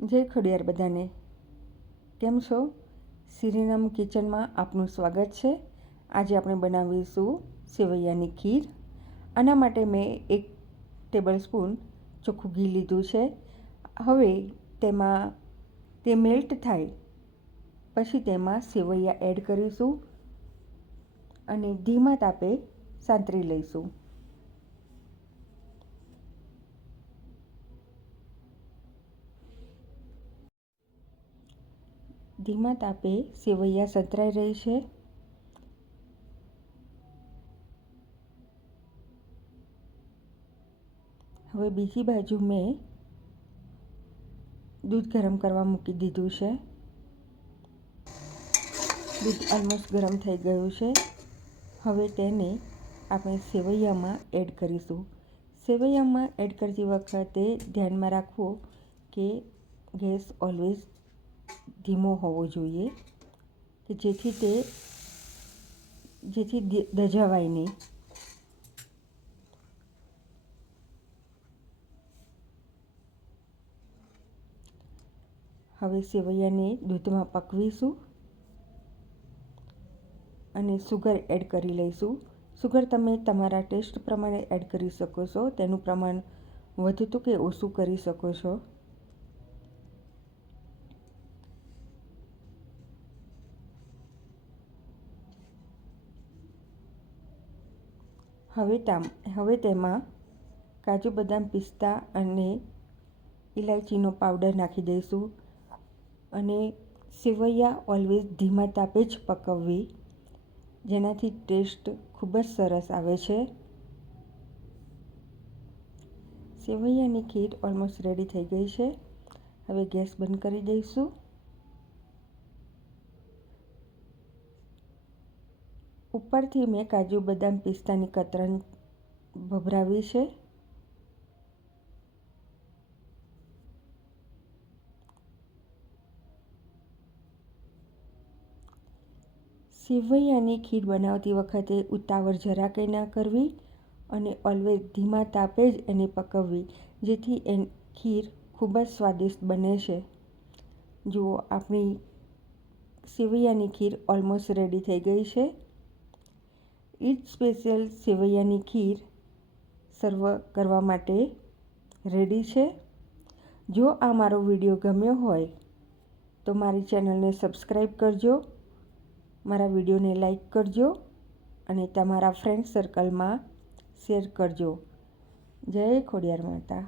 જય ખોડિયાર બધાને, કેમ છો? સિરીનમ કિચનમાં આપનું સ્વાગત છે। આજે આપણે બનાવીશું સેવૈયાની ખીર। આના માટે મેં 1 ટેબલસ્પૂન ચોખ્ખું ઘી લીધું છે। હવે તેમાં તે મેલ્ટ થાય પછી તેમાં સેવૈયા એડ કરીશું અને ધીમા તાપે સાંતળી લઈશું। ધીમા તાપે સેવૈયા સંતરાઈ રહી છે। હવે બીજી બાજુ મેં દૂધ ગરમ કરવા મૂકી દીધું છે। દૂધ ઓલમોસ્ટ ગરમ થઈ ગયું છે। હવે તેને આપણે સેવૈયામાં એડ કરીશું। સેવૈયામાં એડ કરતી વખતે ધ્યાનમાં રાખવું કે ગેસ ઓલવેઝ ધીમો હોવો જોઈએ કે જેથી દજાવાય નહીં। હવે સેવૈયાને દૂધમાં પકવીશું અને સુગર એડ કરી લઈશું। સુગર તમે તમારા ટેસ્ટ પ્રમાણે એડ કરી શકો છો, તેનું પ્રમાણ વધતું કે ઓછું કરી શકો છો। હવે તેમાં કાજુ બદામ પિસ્તા અને ઇલાયચીનો પાવડર નાખી દઈશું અને સેવૈયા ઓલવેઝ ધીમા તાપે જ પકવવી, જેનાથી ટેસ્ટ ખૂબ જ સરસ આવે છે। સેવૈયાની ખીર ઓલમોસ્ટ રેડી થઈ ગઈ છે। હવે ગેસ બંધ કરી દઈશું। ઉપરથી મેં કાજુ બદામ પિસ્તાની કતરણ ભભરાવી છે। સેવૈયાની ખીર બનાવતી વખતે ઉતાવળ જરાકે ના કરવી અને ઓલવેઝ ધીમા તાપે જ એને પકવવી, જેથી ખીર ખૂબ જ સ્વાદિષ્ટ બને છે। જુઓ, આપણી સેવૈયાની ખીર ઓલમોસ્ટ રેડી થઈ ગઈ છે। ઈજ સ્પેશિયલ સેવૈયાની ખીર સર્વ કરવા માટે રેડી છે। જો આ મારો વિડીયો ગમ્યો હોય તો મારી ચેનલને સબસ્ક્રાઈબ કરજો, મારા વિડીયોને લાઈક કરજો અને તમારા ફ્રેન્ડ સર્કલમાં શેર કરજો। જય ખોડિયાર માતા।